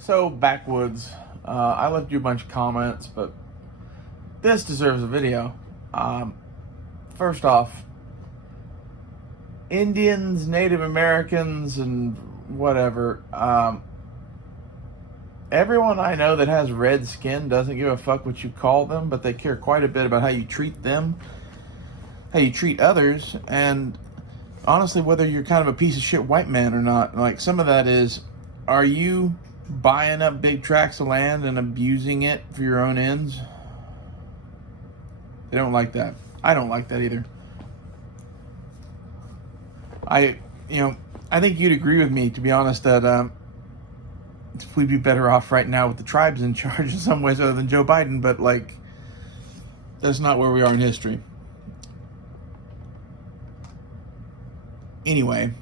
So, backwoods. I left you a bunch of comments, but this deserves a video. First off, Indians, Native Americans, and whatever. Everyone I know that has red skin doesn't give a fuck what you call them, but they care quite a bit about how you treat them, how you treat others, and honestly, whether you're kind of a piece of shit white man or not. Like, some of that is, are you buying up big tracts of land and abusing it for your own ends? They don't like that. I don't like that either. I think you'd agree with me, to be honest, that we'd be better off right now with the tribes in charge in some ways other than Joe Biden, but, like, that's not where we are in history. Anyway,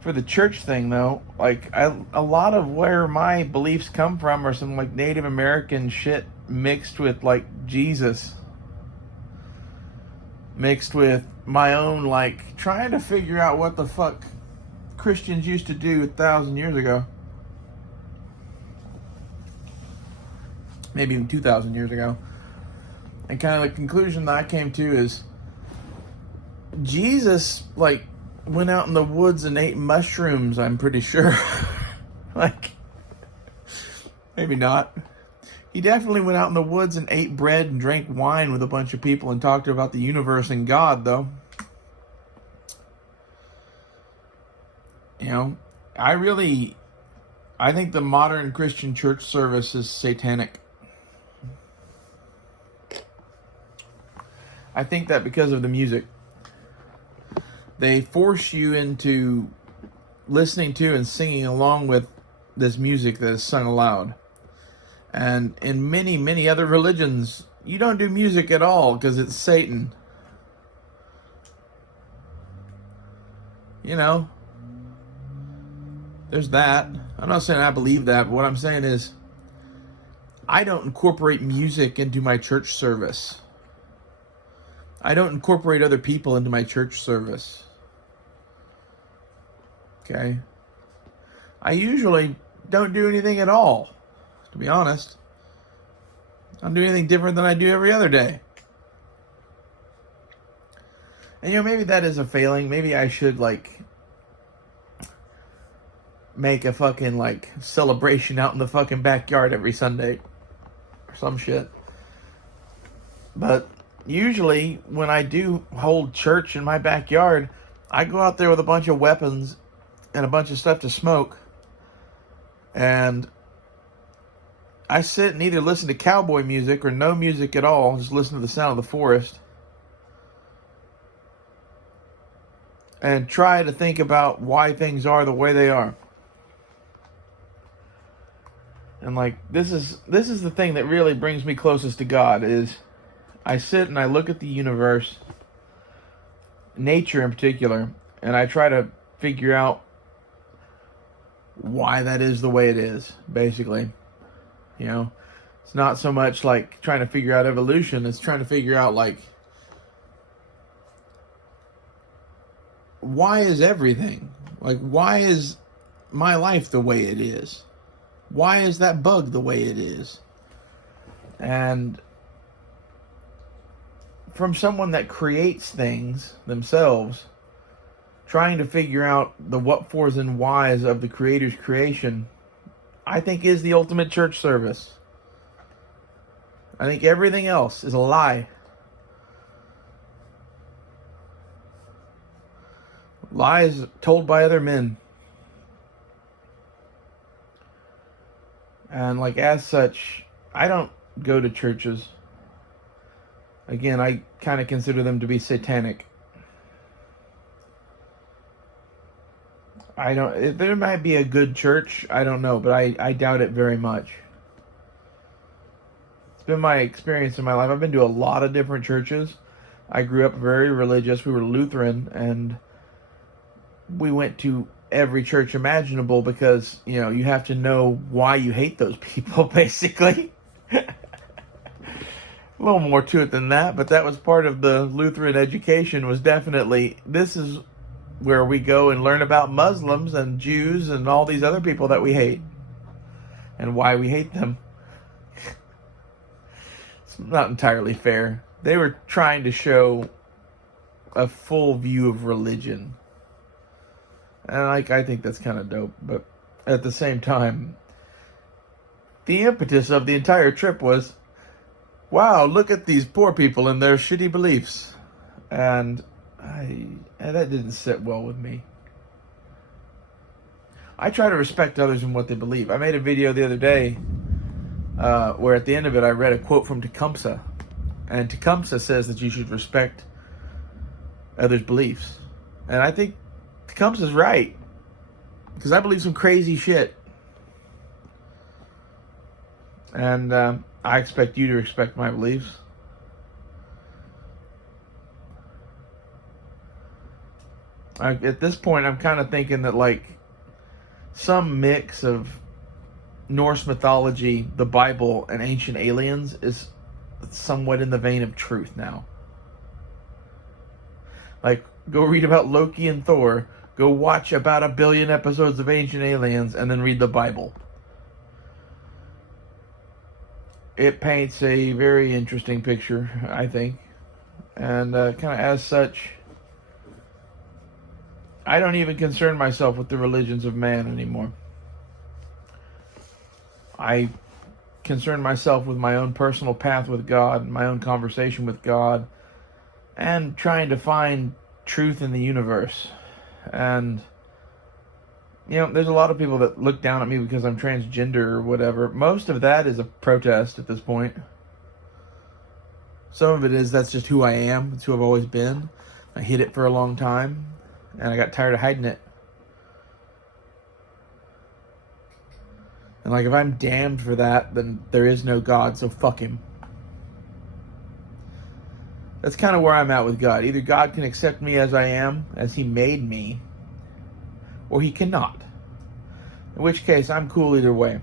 for the church thing, though, like, a lot of where my beliefs come from are some, like, Native American shit mixed with, like, Jesus. Mixed with my own, like, trying to figure out what the fuck Christians used to do 1,000 years ago. Maybe even 2,000 years ago. And kind of the conclusion that I came to is Jesus, like, went out in the woods and ate mushrooms, I'm pretty sure. Like, maybe not. He definitely went out in the woods and ate bread and drank wine with a bunch of people and talked about the universe and God, though. You know, I think the modern Christian church service is satanic. I think that because of the music. They force you into listening to and singing along with this music that is sung aloud. And in many, many other religions, you don't do music at all because it's Satan. You know, there's that. I'm not saying I believe that, but what I'm saying is I don't incorporate music into my church service. I don't incorporate other people into my church service. Okay? I usually don't do anything at all, to be honest. I don't do anything different than I do every other day. And, you know, maybe that is a failing. Maybe I should, like, make a fucking, like, celebration out in the fucking backyard every Sunday. Or some shit. But usually, when I do hold church in my backyard, I go out there with a bunch of weapons and a bunch of stuff to smoke. And I sit and either listen to cowboy music or no music at all. Just listen to the sound of the forest. And try to think about why things are the way they are. And, like, this is the thing that really brings me closest to God, is I sit and I look at the universe, nature in particular, and I try to figure out why that is the way it is, basically. You know, it's not so much like trying to figure out evolution, it's trying to figure out, like, why is everything? Like, why is my life the way it is? Why is that bug the way it is? And from someone that creates things themselves, trying to figure out the what fors and whys of the Creator's creation, I think is the ultimate church service. I think everything else is a lie. Lies told by other men. And, like, as such, I don't go to churches. Again, I kind of consider them to be satanic. If there might be a good church, I don't know, but I doubt it very much. It's been my experience in my life. I've been to a lot of different churches. I grew up very religious. We were Lutheran, and we went to every church imaginable because, you know, you have to know why you hate those people, basically. A little more to it than that, but that was part of the Lutheran education, was definitely, this is where we go and learn about Muslims and Jews and all these other people that we hate. and why we hate them. It's not entirely fair. They were trying to show a full view of religion. And I think that's kind of dope. But at the same time, the impetus of the entire trip was, wow, look at these poor people and their shitty beliefs. And that didn't sit well with me. I try to respect others in what they believe. I made a video the other day where at the end of it I read a quote from Tecumseh. And Tecumseh says that you should respect others' beliefs. And I think Tecumseh's right. Because I believe some crazy shit. And I expect you to respect my beliefs. At this point, I'm kind of thinking that, like, some mix of Norse mythology, the Bible, and ancient aliens is somewhat in the vein of truth now. Like, go read about Loki and Thor, go watch about 1 billion episodes of Ancient Aliens, and then read the Bible. It paints a very interesting picture, I think. And kind of as such, I don't even concern myself with the religions of man anymore. I concern myself with my own personal path with God, my own conversation with God, and trying to find truth in the universe. And, you know, there's a lot of people that look down at me because I'm transgender or whatever. Most of that is a protest at this point. Some of it is that's just who I am. It's who I've always been. I hid it for a long time, and I got tired of hiding it. And, like, if I'm damned for that, then there is no God, so fuck him. That's kind of where I'm at with God. Either God can accept me as I am, as he made me, or he cannot. In which case, I'm cool either way.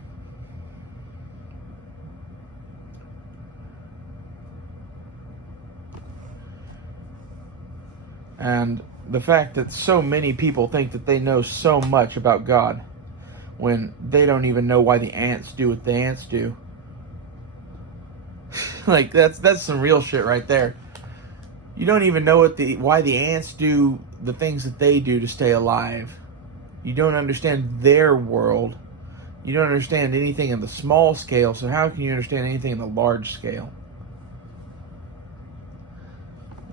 And the fact that so many people think that they know so much about God when they don't even know why the ants do what the ants do. Like, that's some real shit right there. You don't even know why the ants do the things that they do to stay alive. You don't understand their world. You don't understand anything in the small scale, so how can you understand anything in the large scale?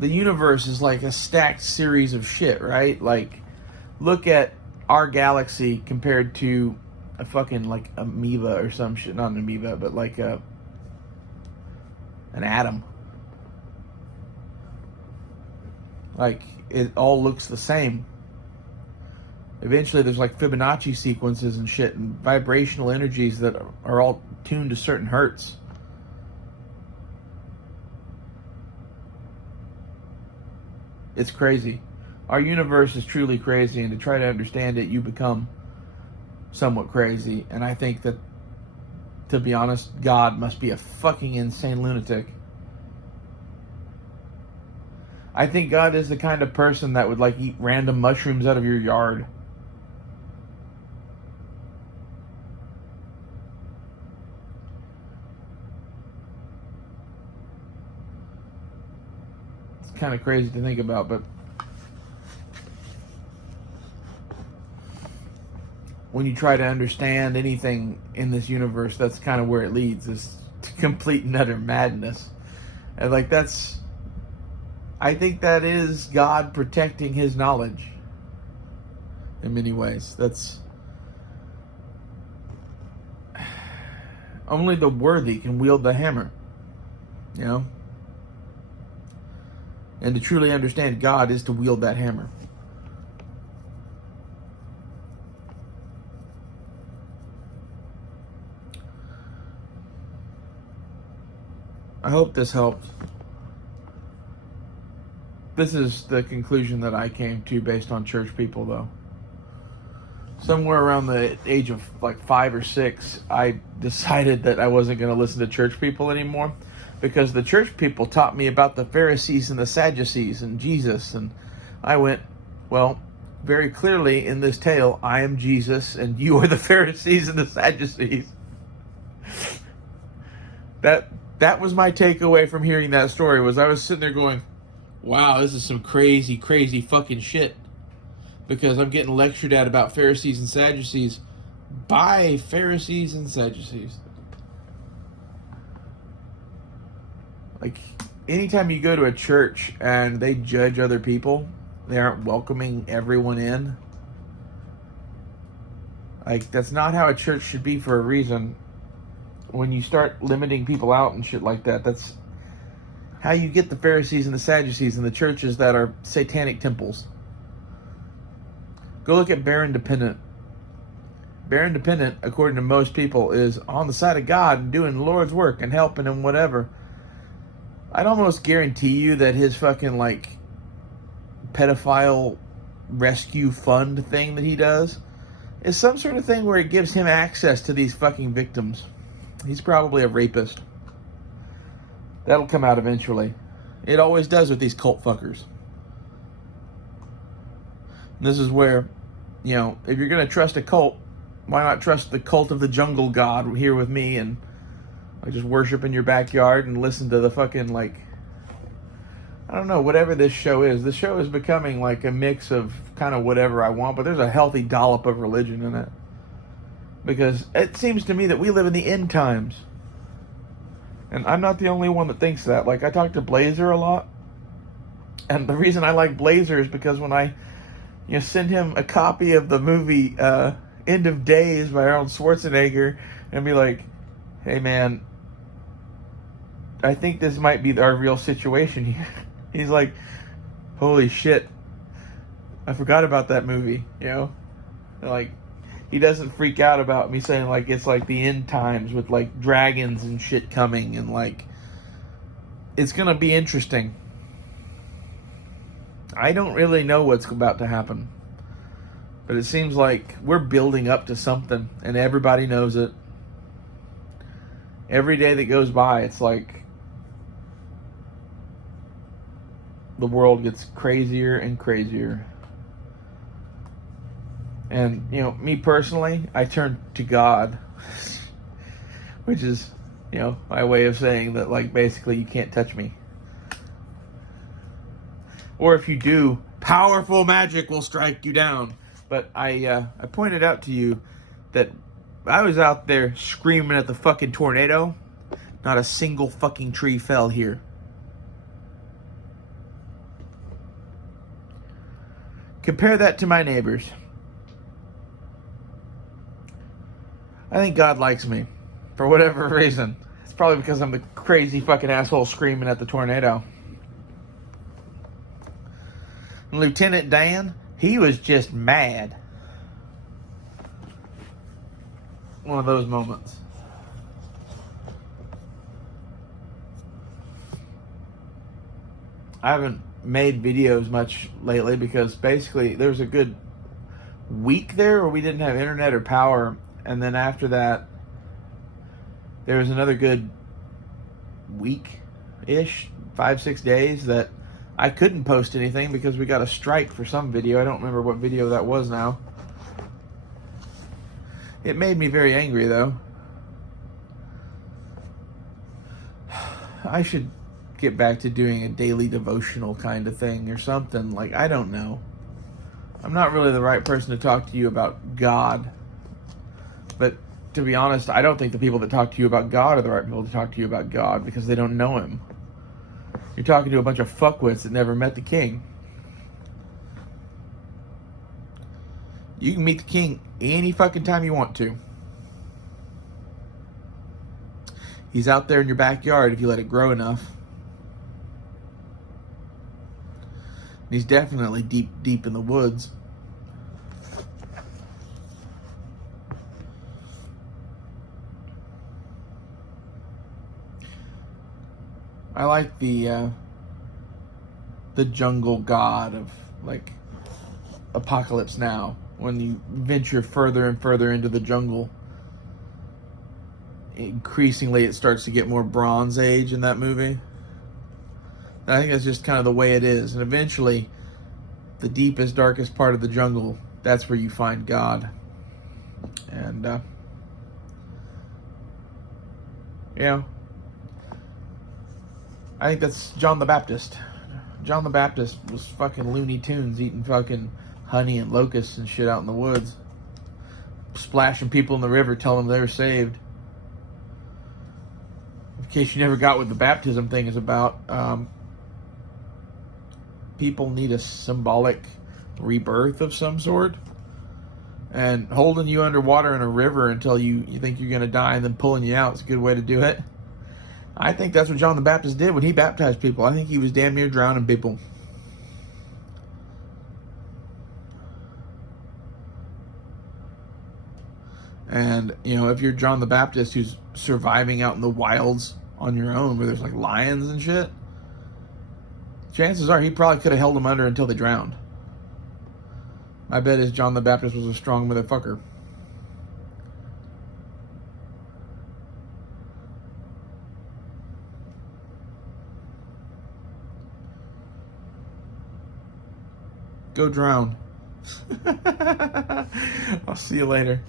The universe is like a stacked series of shit, right? Like, look at our galaxy compared to a fucking, like, amoeba or some shit. Not an amoeba, but like an atom. Like, it all looks the same. Eventually there's like Fibonacci sequences and shit and vibrational energies that are all tuned to certain hertz. It's crazy. Our universe is truly crazy, and to try to understand it, you become somewhat crazy. And I think that, to be honest, God must be a fucking insane lunatic. I think God is the kind of person that would, like, eat random mushrooms out of your yard. It's kind of crazy to think about, but when you try to understand anything in this universe, that's kind of where it leads, is to complete and utter madness. And, like, I think that is God protecting his knowledge in many ways. That's only the worthy can wield the hammer, you know? And to truly understand God is to wield that hammer. I hope this helped. This is the conclusion that I came to based on church people, though. Somewhere around the age of like 5 or 6, I decided that I wasn't going to listen to church people anymore, because the church people taught me about the Pharisees and the Sadducees and Jesus, and I went, well, very clearly in this tale, I am Jesus and you are the Pharisees and the Sadducees. That was my takeaway from hearing that story. Was I was sitting there going, "Wow, this is some crazy, crazy fucking shit." Because I'm getting lectured at about Pharisees and Sadducees by Pharisees and Sadducees. Like, anytime you go to a church and they judge other people, they aren't welcoming everyone in. Like, that's not how a church should be for a reason. When you start limiting people out and shit like that, that's how you get the Pharisees and the Sadducees in the churches that are satanic temples. Go look at Bare Independent. Bare Independent, according to most people, is on the side of God and doing the Lord's work and helping him, whatever. I'd almost guarantee you that his fucking, like, pedophile rescue fund thing that he does is some sort of thing where it gives him access to these fucking victims. He's probably a rapist. That'll come out eventually. It always does with these cult fuckers. And this is where, you know, if you're going to trust a cult, why not trust the cult of the jungle god here with me and like just worship in your backyard and listen to the fucking, like, I don't know, whatever this show is. This show is becoming like a mix of kind of whatever I want, but there's a healthy dollop of religion in it. Because it seems to me that we live in the end times. And I'm not the only one that thinks that. Like, I talk to Blazer a lot. And the reason I like Blazer is because when I send him a copy of the movie End of Days by Arnold Schwarzenegger and be like, hey man, I think this might be our real situation here. He's like, holy shit, I forgot about that movie, you know? Like, he doesn't freak out about me saying, like, it's like the end times with, like, dragons and shit coming and, like, it's gonna be interesting. I don't really know what's about to happen. But it seems like we're building up to something, and everybody knows it. Every day that goes by, it's like the world gets crazier and crazier. And, you know, me personally, I turn to God, which is, you know, my way of saying that, like, basically you can't touch me. Or if you do, powerful magic will strike you down. But I pointed out to you that I was out there screaming at the fucking tornado. Not a single fucking tree fell here. Compare that to my neighbors. I think God likes me. For whatever reason. It's probably because I'm the crazy fucking asshole screaming at the tornado. And Lieutenant Dan, he was just mad. One of those moments. I haven't made videos much lately because basically there was a good week there where we didn't have internet or power, and then after that there was another good week-ish, 5-6 days that I couldn't post anything because we got a strike for some video. I don't remember what video that was now. It made me very angry, though. I should get back to doing a daily devotional kind of thing or something. Like, I don't know. I'm not really the right person to talk to you about God. But to be honest, I don't think the people that talk to you about God are the right people to talk to you about God because they don't know Him. You're talking to a bunch of fuckwits that never met the King. You can meet the King any fucking time you want to. He's out there in your backyard if you let it grow enough. And he's definitely deep, deep in the woods. I like the jungle god of, like, Apocalypse Now. When you venture further and further into the jungle, increasingly it starts to get more Bronze Age in that movie. And I think that's just kind of the way it is. And eventually, the deepest, darkest part of the jungle, that's where you find God. And, you know, I think that's John the Baptist. John the Baptist was fucking Looney Tunes eating fucking honey and locusts and shit out in the woods. Splashing people in the river, telling them they were saved. In case you never got what the baptism thing is about, people need a symbolic rebirth of some sort. And holding you underwater in a river until you think you're going to die and then pulling you out is a good way to do it. I think that's what John the Baptist did when he baptized people. I think he was damn near drowning people. And, you know, if you're John the Baptist who's surviving out in the wilds on your own where there's like lions and shit, chances are he probably could have held them under until they drowned. My bet is John the Baptist was a strong motherfucker. Go drown. I'll see you later.